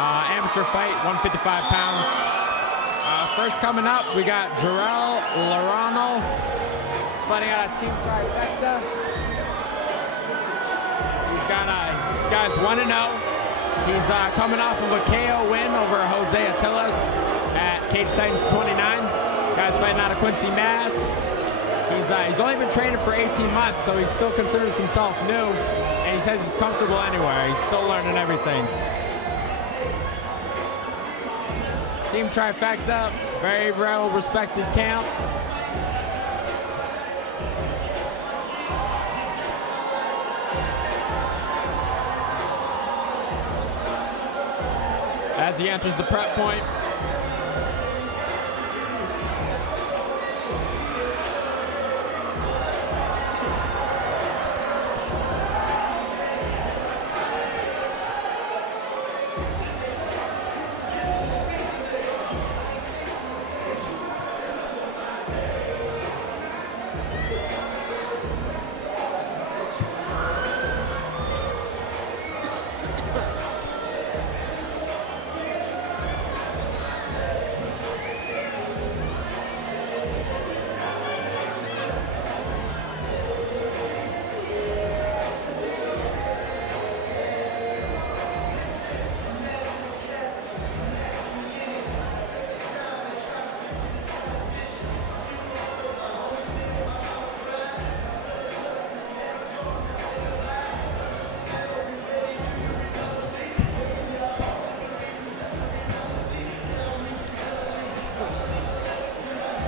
Amateur fight, 155 pounds. First coming up, we got Jurrell Laronal fighting out of Team Trifecta. He's got guys 1-0. He's coming off of a KO win over Jose Attilas at Cage Titans 29. Guys fighting out of Quincy, Mass. He's only been training for 18 months, so he still considers himself new, and he says he's comfortable anywhere. He's still learning everything. Team Trifecta, very well-respected camp. As he enters the prep point.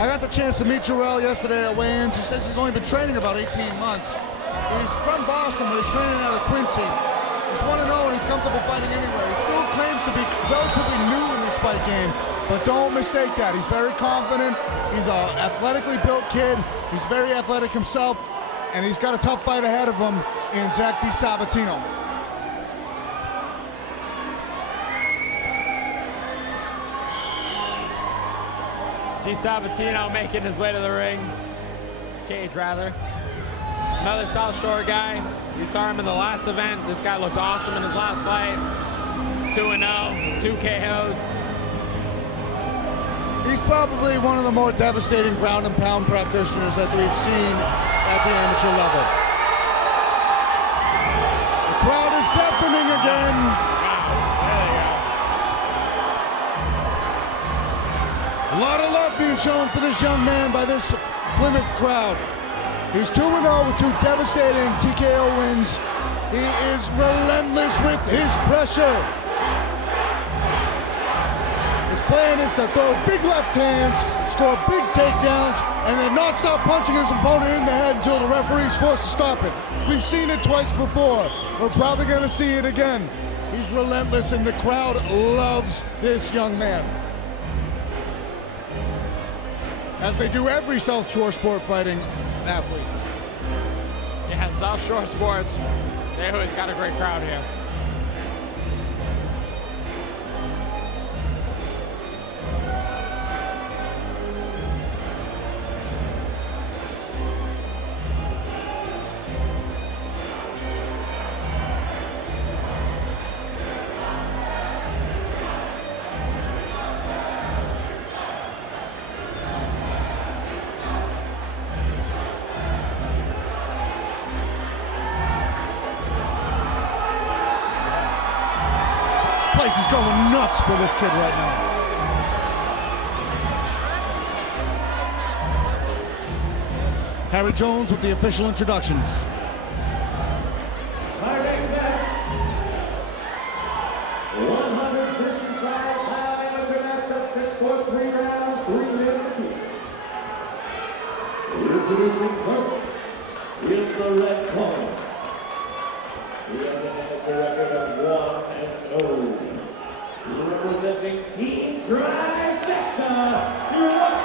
I got the chance to meet Jurrell yesterday at weigh-ins. He says he's only been training about 18 months. He's from Boston, but he's training out of Quincy. He's 1-0 and he's comfortable fighting anywhere. He still claims to be relatively new in this fight game, but don't mistake that. He's very confident. He's an athletically built kid. He's very athletic himself, and he's got a tough fight ahead of him in DiSabatino. DiSabatino making his way to the ring. Cage, rather. Another South Shore guy. You saw him in the last event. This guy looked awesome in his last fight. 2-0, 2 KOs. He's probably one of the more devastating ground and pound practitioners that we've seen at the amateur level. The crowd is deafening again. A lot of love being shown for this young man by this Plymouth crowd. He's 2-0 with 2 devastating TKO wins. He is relentless with his pressure. His plan is to throw big left hands, score big takedowns, and then not stop punching his opponent in the head until the referee's forced to stop it. We've seen it twice before. We're probably going to see it again. He's relentless, and the crowd loves this young man, as they do every South Shore sport fighting athlete. Yeah, South Shore Sports, they always got a great crowd here. Place is going nuts for this kid right now. Harry Jones with the official introductions. Our next match, 155-pound amateur match set for 3 rounds, 3 minutes apiece. Introducing first, in the red corner. He has an amateur record of 1-0. Representing Team Trifecta, Jurrell.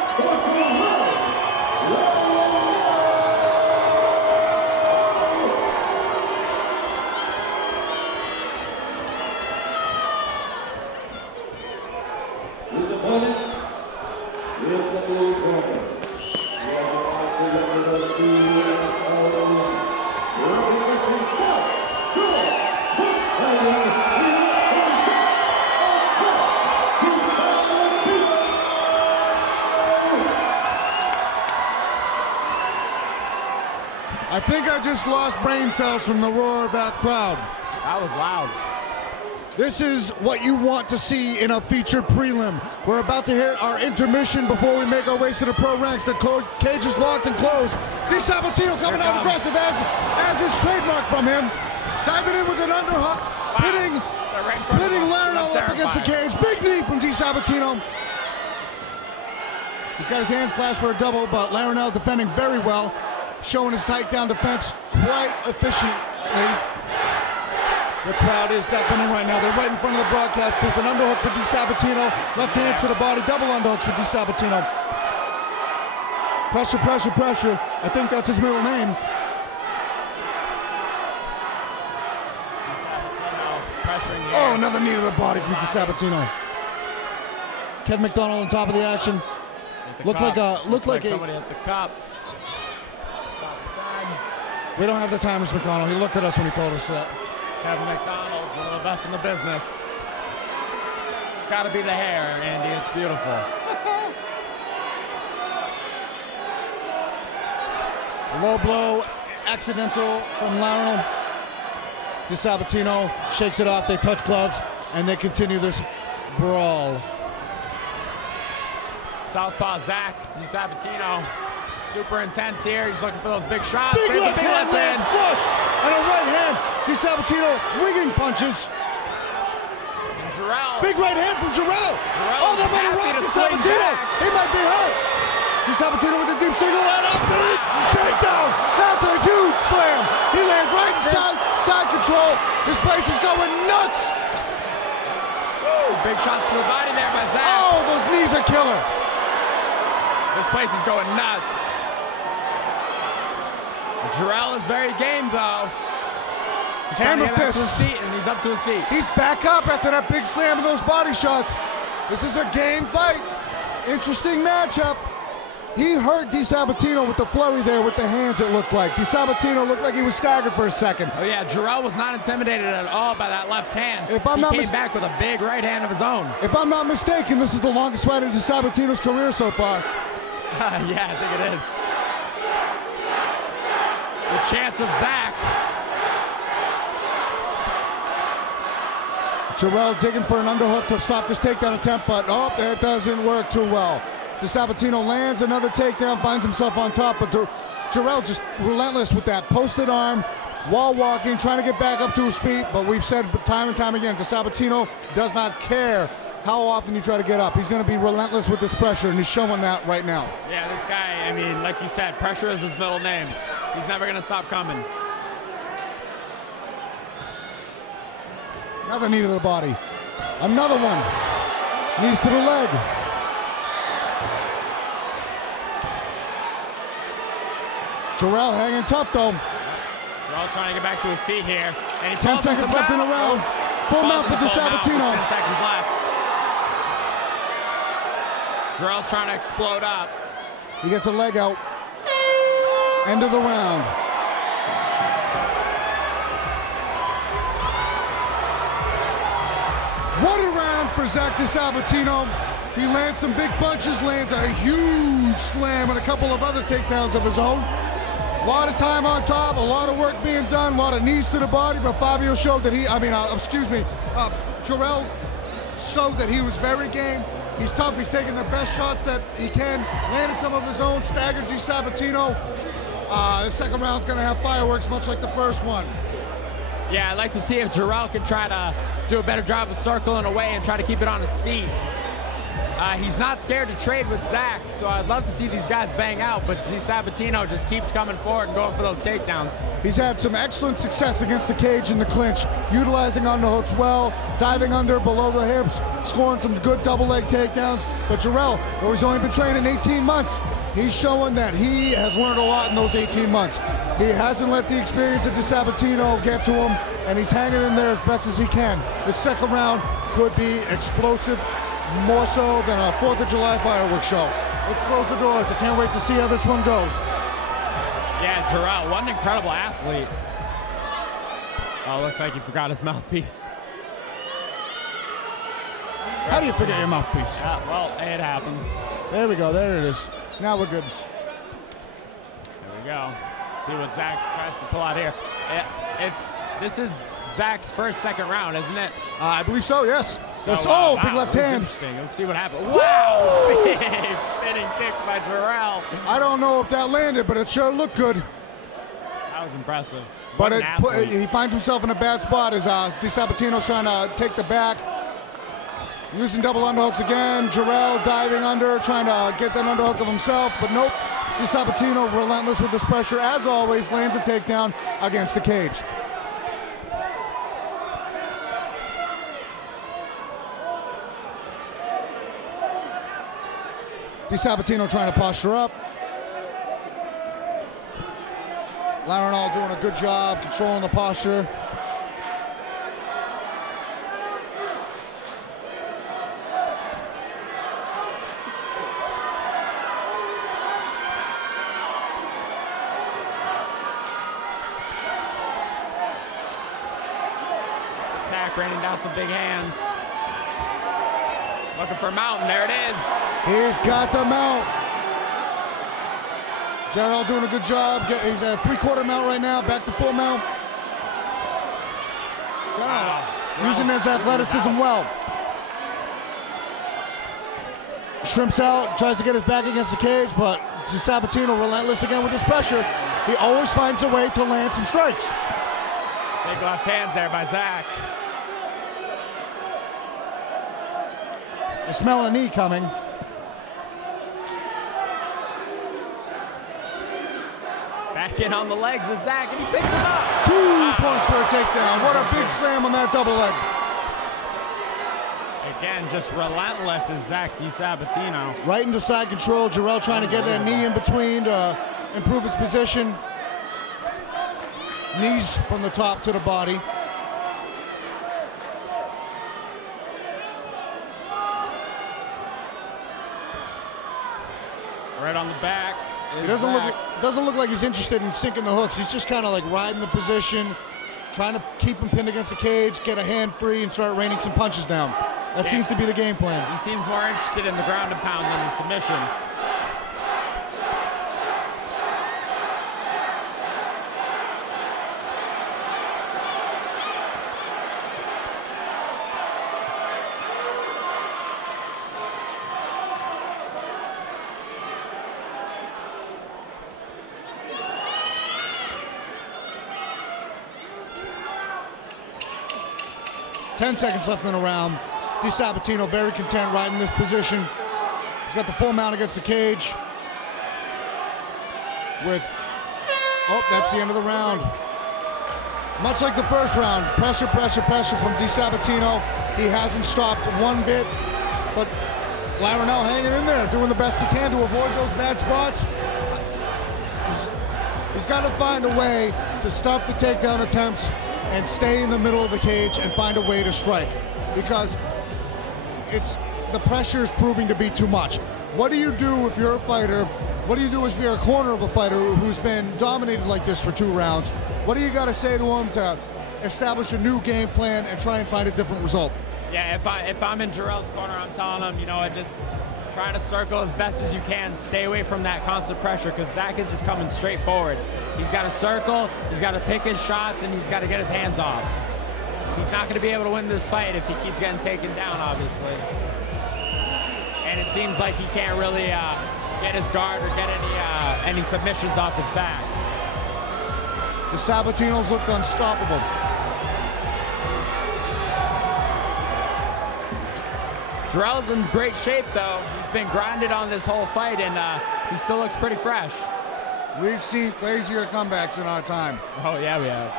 His opponent is the blue corner. He has an amateur record of 2-0. Representing South Shore Sports Fighting. think I just lost brain cells from the roar of that crowd. That was loud. This is what you want to see in a featured prelim. We're about to hit our intermission before we make our way to the pro ranks. The cage is locked and closed. DiSabatino coming out aggressive as is trademark from him. Diving in with an underhook, hitting Laronal up against the cage. Big knee from DiSabatino. He's got his hands clasped for a double, but Laronal defending very well, showing his takedown defense quite efficiently. The crowd is deafening right now. They're right in front of the broadcast booth. An underhook for DiSabatino. Left hand to the body. Double underhooks for DiSabatino. Pressure, pressure, pressure. I think that's his middle name. Oh, another knee to the body from DiSabatino. Kevin McDonald on top of the action. Looked like somebody at the cup. We don't have the timers, McDonald. He looked at us when he told us that. Kevin McDonald, one of the best in the business. It's got to be the hair, Andy. It's beautiful. Low blow, accidental from Laronal. DiSabatino shakes it off. They touch gloves, and they continue this brawl. Southpaw Zach DiSabatino. Super intense here. He's looking for those big shots. Big left hand lands flush, and a right hand. DiSabatino winging punches. Jurrell. Big right hand from Jurrell. Oh, that might have rocked DiSabatino. He might be hurt. DiSabatino with a deep single and a big takedown. That's a huge slam. He lands right inside side control. This place is going nuts. Woo, big shots to the body there by Zach. Oh, those knees are killer. This place is going nuts. Jurrell is very game, though. He's Hammer fist. And he's up to his feet. He's back up after that big slam of those body shots. This is a game fight. Interesting matchup. He hurt DiSabatino with the flurry there with the hands, it looked like. DiSabatino looked like he was staggered for a second. Oh, yeah, Jurrell was not intimidated at all by that left hand. He came back with a big right hand of his own. If I'm not mistaken, this is the longest fight of DiSabatino's career so far. Yeah, I think it is. The chance of Zach. Jurrell digging for an underhook to stop this takedown attempt, but oh, it doesn't work too well. DiSabatino lands another takedown, finds himself on top, but Jurrell just relentless with that posted arm, wall walking, trying to get back up to his feet, but we've said time and time again, DiSabatino does not care how often you try to get up. He's going to be relentless with this pressure, and he's showing that right now. Yeah, this guy, I mean, like you said, pressure is his middle name. He's never going to stop coming. Another knee to the body. Another one. Knees to the leg. Jurrell hanging tough, though. Jurrell trying to get back to his feet here. And 10 seconds left in the round. Full mount for DiSabatino. 10 seconds left. Jurrell's trying to explode up. He gets a leg out. End of the round. What a round for Zach DiSabatino. He lands some big punches, lands a huge slam and a couple of other takedowns of his own. A lot of time on top, a lot of work being done, a lot of knees to the body, but Fabio showed that Jurrell showed that he was very game. He's tough, he's taking the best shots that he can, landed some of his own, staggered DiSabatino. The second round's gonna have fireworks, much like the first one. Yeah, I'd like to see if Jurrell can try to do a better job of circling away and try to keep it on his feet. He's not scared to trade with Zach, so I'd love to see these guys bang out, but DiSabatino just keeps coming forward and going for those takedowns. He's had some excellent success against the cage in the clinch, utilizing underhooks well, diving under below the hips, scoring some good double leg takedowns. But Jurrell, though he's only been training 18 months, he's showing that he has learned a lot in those 18 months. He hasn't let the experience of DiSabatino get to him, and he's hanging in there as best as he can. The second round could be explosive, more so than a 4th of July fireworks show. Let's close the doors. I can't wait to see how this one goes. Yeah, Jurrell, what an incredible athlete. Oh, looks like he forgot his mouthpiece. How do you forget your mouthpiece? Yeah, well, it happens. There we go. There it is. Now we're good. There we go. See what Zach tries to pull out here. If this is Zach's second round, isn't it? I believe so, yes. So, wow, big left hand. Interesting. Let's see what happens. Wow! Big spinning kick by Jurrell. I don't know if that landed, but it sure looked good. That was impressive. But he finds himself in a bad spot as DiSabatino's trying to take the back. Using double underhooks again. Jurrell diving under, trying to get that underhook of himself, but nope. DiSabatino relentless with this pressure. As always, lands a takedown against the cage. DiSabatino trying to posture up. Laronal doing a good job controlling the posture. Attack raining down some big hands. Looking for a mountain. There it is. He's got the mount. Jurrell doing a good job. He's at 3/4 mount right now. Back to full mount. Jurrell using his athleticism well. Shrimps out. Tries to get his back against the cage, but DiSabatino relentless again with his pressure. He always finds a way to land some strikes. Big left hands there by Zach. I smell a knee coming. Back in on the legs of Zach, and he picks him up. 2 points for a takedown. What a big slam on that double leg. Again, just relentless is Zach DiSabatino. Right into side control. Jurrell trying to get that knee in between to improve his position. Knees from the top to the body. Right on the back. He doesn't look like he's interested in sinking the hooks. He's just kind of like riding the position, trying to keep him pinned against the cage, get a hand free, and start raining some punches down. That seems to be the game plan. He seems more interested in the ground and pound than the submission. 10 seconds left in the round. DiSabatino very content right in this position. He's got the full mount against the cage. That's the end of the round. Much like the first round, pressure from DiSabatino. He hasn't stopped one bit, but Laronal hanging in there, doing the best he can to avoid those bad spots. He's got to find a way to stuff the takedown attempts and stay in the middle of the cage and find a way to strike, because the pressure is proving to be too much. What do you do if you're a fighter? What do you do if you're a corner of a fighter who's been dominated like this for 2 rounds? What do you got to say to him to establish a new game plan and try and find a different result? Yeah, if I'm in Jurrell's corner, I'm telling him, just try to circle as best as you can. Stay away from that constant pressure, because Zach is just coming straight forward. He's got to circle, he's got to pick his shots, and he's got to get his hands off. He's not going to be able to win this fight if he keeps getting taken down, obviously. And it seems like he can't really get his guard or get any submissions off his back. DiSabatino's looked unstoppable. Jurrell's in great shape, though. He's been grinded on this whole fight, and he still looks pretty fresh. We've seen crazier comebacks in our time. Oh, yeah, we have.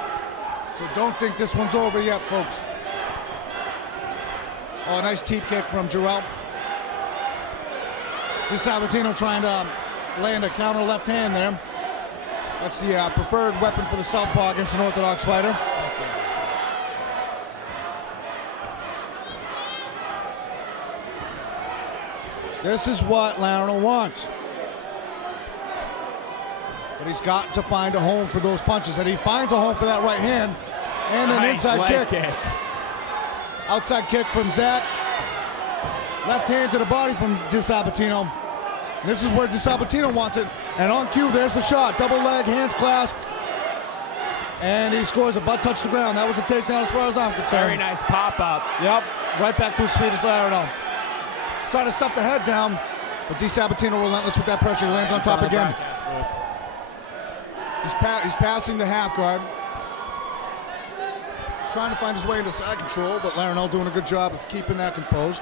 So don't think this one's over yet, folks. Oh, a nice teep kick from Jurrell. DiSabatino trying to land a counter left hand there. That's the preferred weapon for the southpaw against an orthodox fighter. This is what Laronal wants. But he's got to find a home for those punches, and he finds a home for that right hand and an inside kick. Outside kick from Zach. Left hand to the body from DiSabatino. This is where DiSabatino wants it. And on cue, there's the shot. Double leg, hands clasped. And he scores a butt touch the ground. That was a takedown as far as I'm concerned. Very nice pop-up. Yep, right back to his feet as Laronal. He's trying to stuff the head down, but DiSabatino relentless with that pressure. He lands on top again. He's passing the half guard. He's trying to find his way into side control, but Laronal doing a good job of keeping that composed.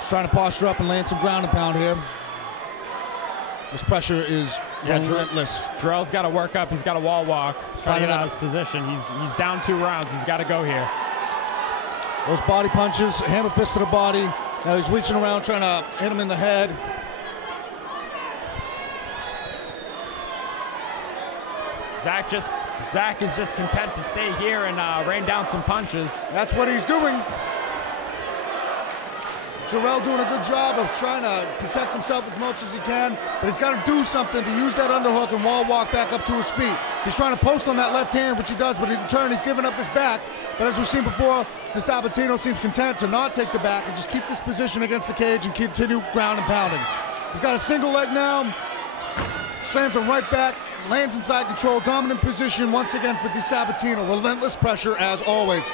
He's trying to posture up and land some ground and pound here. This pressure is relentless. Jurrell's got to work up. He's got to wall walk. He's trying to get out of his position. He's down 2 rounds. He's got to go here. Those body punches, hammer fist to the body. Now he's reaching around trying to hit him in the head. Zach is just content to stay here and rain down some punches. That's what he's doing. Jurrell doing a good job of trying to protect himself as much as he can, but he's got to do something to use that underhook and wall walk back up to his feet. He's trying to post on that left hand, which he does, but in turn he's giving up his back. But as we've seen before, DiSabatino seems content to not take the back and just keep this position against the cage and continue ground and pounding. He's got a single leg now, slams him right back, lands inside control, dominant position once again for DiSabatino. Relentless pressure as always.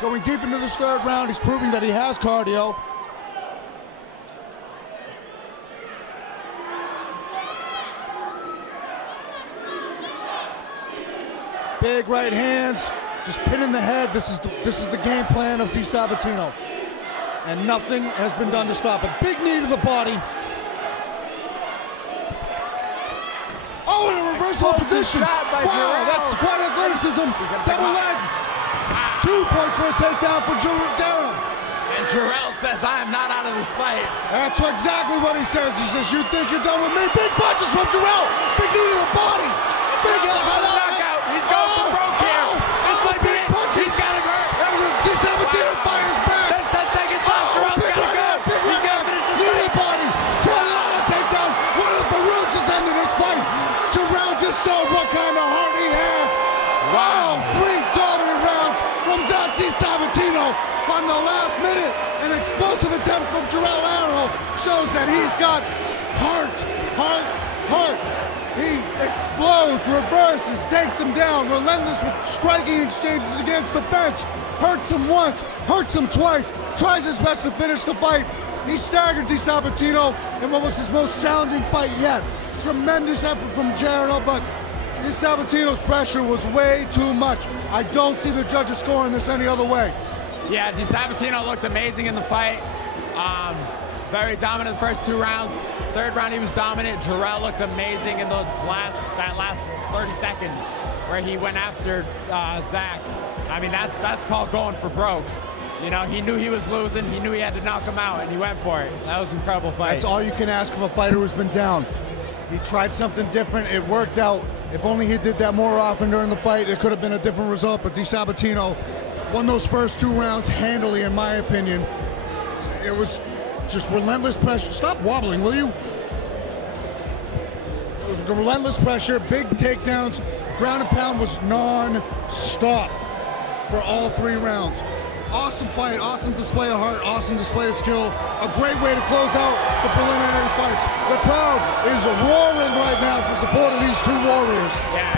Going deep into this 3rd round, he's proving that he has cardio. Big right hands, just pinning the head. This is the game plan of DiSabatino. And nothing has been done to stop it. Big knee to the body. Oh, in a reversal position. Wow, that's quite athleticism. Double leg. 2 points for a takedown for Jurrell. And Jurrell says, I am not out of this fight. That's exactly what he says. He says, you think you're done with me? Big punches from Jurrell. Big knee to the body. Big knockout. He's going for broke here. This might be it. He's got to go. DiSabatino fires back. There's 10 seconds left. Jurrell's got to go. He's got to finish this fight. Body. Turn it on a takedown. One of the Ferocious ended this fight. Jurrell just showed what kind of heart he has. Wow. 3 dominant rounds from DiSabatino on the last minute. An explosive attempt from Jurrell shows that he's got heart. He explodes, reverses, takes him down, relentless with striking exchanges against the bench. Hurts him once, hurts him twice, tries his best to finish the fight. He staggered DiSabatino in what was his most challenging fight yet. Tremendous effort from Jurrell, but DiSabatino's pressure was way too much. I don't see the judges scoring this any other way. Yeah, DiSabatino looked amazing in the fight. Very dominant the first 2 rounds. 3rd round he was dominant. Jurrell looked amazing in that last 30 seconds where he went after Zach. I mean, that's called going for broke. You know, he knew he was losing. He knew he had to knock him out, and he went for it. That was an incredible fight. That's all you can ask from a fighter who's been down. He tried something different. It worked out. If only he did that more often during the fight, it could have been a different result. But DiSabatino won those first 2 rounds handily, in my opinion. It was just relentless pressure. Stop wobbling, will you? The relentless pressure, big takedowns, ground and pound was non-stop for all 3 rounds. Awesome fight, awesome display of heart, awesome display of skill. A great way to close out the preliminary fights. The crowd is roaring right now for support of these 2 warriors. Yeah,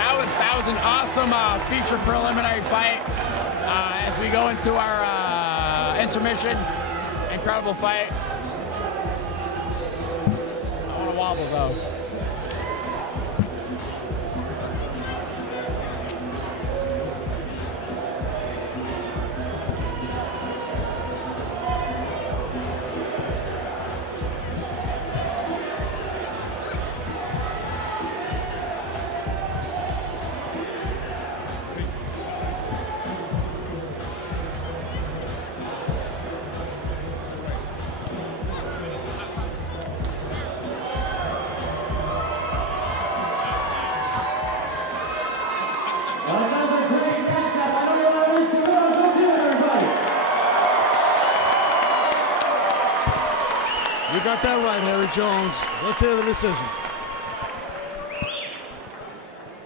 that was an awesome feature preliminary fight. As we go into our intermission, incredible fight. I want to wobble though. Another great matchup. I don't know what this was. Let's hear it, everybody. You got that right, Harry Jones. Let's hear the decision.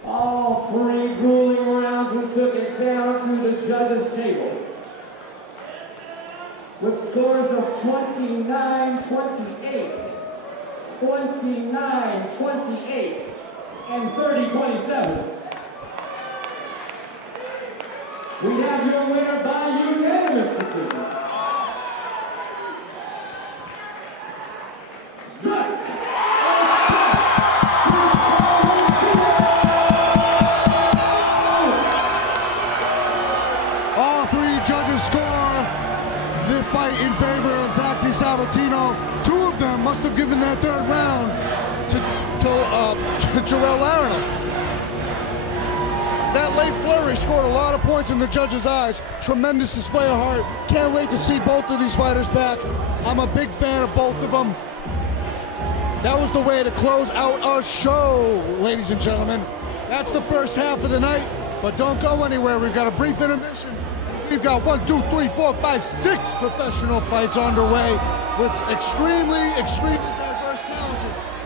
All 3 grueling rounds, we took it down to the judges' table. With scores of 29-28, 29-28 and 30-27. We have your winner by unanimous decision. All three judges score the fight in favor of DiSabatino. Two of them must have given that third round to Jurrell Laronal. That late flurry scored a lot of points in the judges' eyes. Tremendous display of heart. Can't wait to see both of these fighters back. I'm a big fan of both of them. That was the way to close out our show, ladies and gentlemen. That's the first half of the night, but don't go anywhere. We've got a brief intermission. We've got 1, 2, 3, 4, 5, 6 professional fights underway with extremely